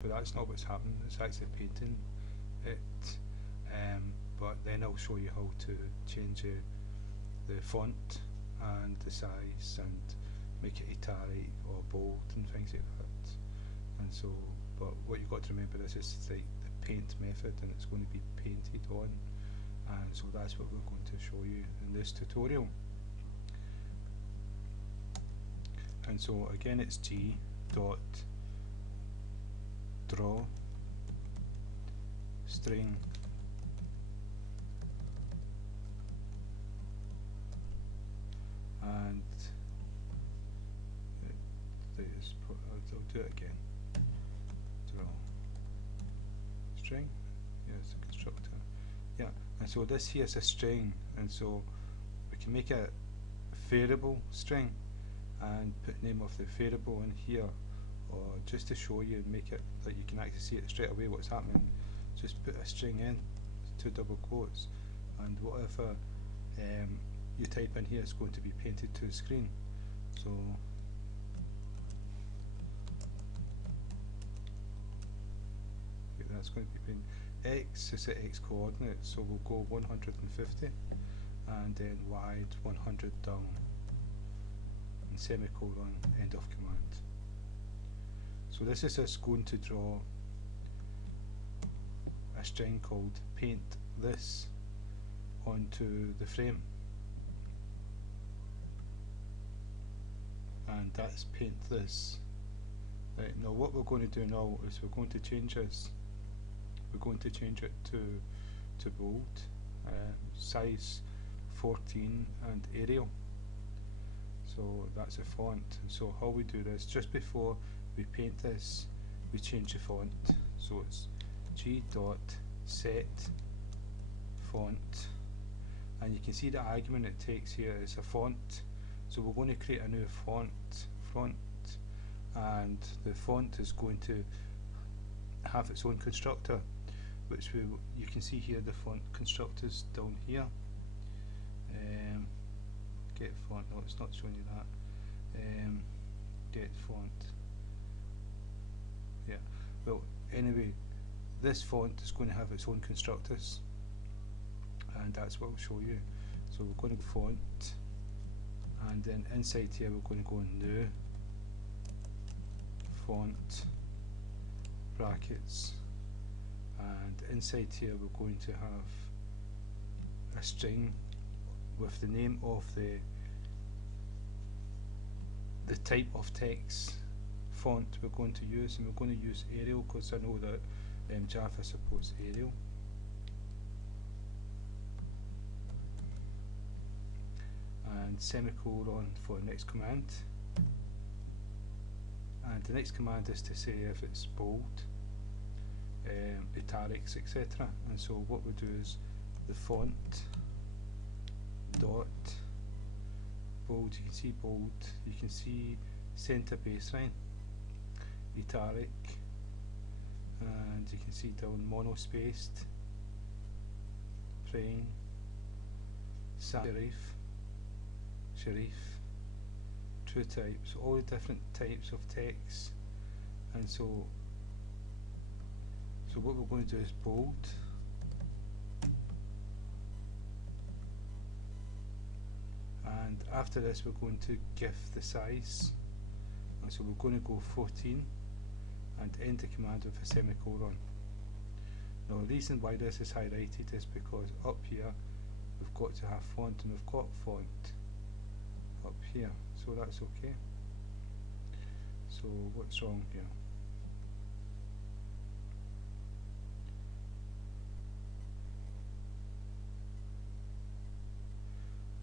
but that's not what's happening. It's actually painting it. But then I'll show you how to change the font and the size and make it italic or bold and things like that. And so, but what you've got to remember is it's like the paint method, and it's going to be painted on. And so that's what we're going to show you in this tutorial. And so again, it's G dot draw string and I'll do it again. Draw string. Yeah, it's a constructor. Yeah, and so this here is a string, and so we can make a variable string and put name of the variable in here, or just to show you and make it that you can actually see it straight away what's happening. Just put a string in, 2 double quotes, and whatever you type in here is going to be painted to the screen. So that's going to be painted. X is the x coordinate, so we'll go 150, and then Y 100 down, and semicolon, end of command. So this is us going to draw a string called paint this onto the frame, and that's paint this. Right, now what we're going to do now is we're going to change this. We're going to change it to bold, size 14 and Arial. So that's a font. And so how we do this, just before we paint this, we change the font. So it's G dot set font, and you can see the argument it takes here is a font. So we're going to create a new font, and the font is going to have its own constructor, which you can see here the font constructors down here. Get font, no, it's not showing you that. Get font. Yeah, well, anyway, this font is going to have its own constructors, and that's what I'll show you. So we're going to go font, and then inside here we're going to go new font brackets, and inside here we're going to have a string with the name of the type of text font we're going to use, and we're going to use Arial because I know that Java supports Arial. And semicolon for the next command, and the next command is to say if it's bold, italics, etc. And so what we do is the font dot bold. You can see bold, you can see center baseline, italic, and you can see down monospaced, plain, serif, true type. So all the different types of text. And so what we're going to do is bold, and after this we're going to give the size, and so we're going to go 14 and end the command with a semicolon. Now the reason why this is highlighted is because up here we've got to have font, and we've got font up here, so that's okay. So what's wrong here?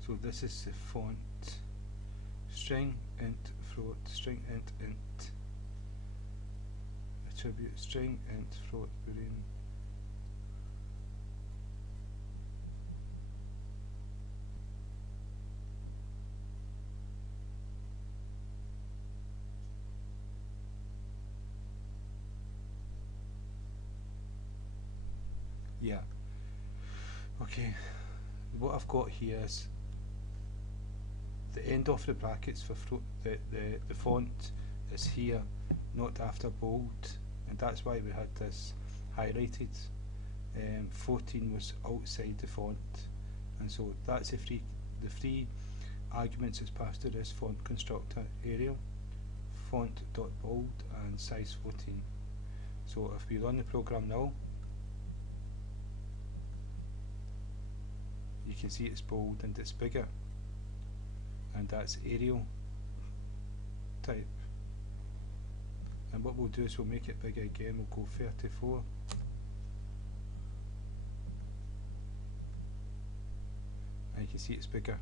So this is the font, string int float, string int attribute, string int float boolean. Yeah. Okay. What I've got here is the end of the brackets for the font is here, not after bold, and that's why we had this highlighted. 14 was outside the font, and so that's the three arguments it's passed to this font constructor: Arial, font.bold, and size 14. So if we run the program now, you can see it's bold and it's bigger, and that's Arial type. And what we'll do is we'll make it bigger again. We'll go 34, and you can see it's bigger.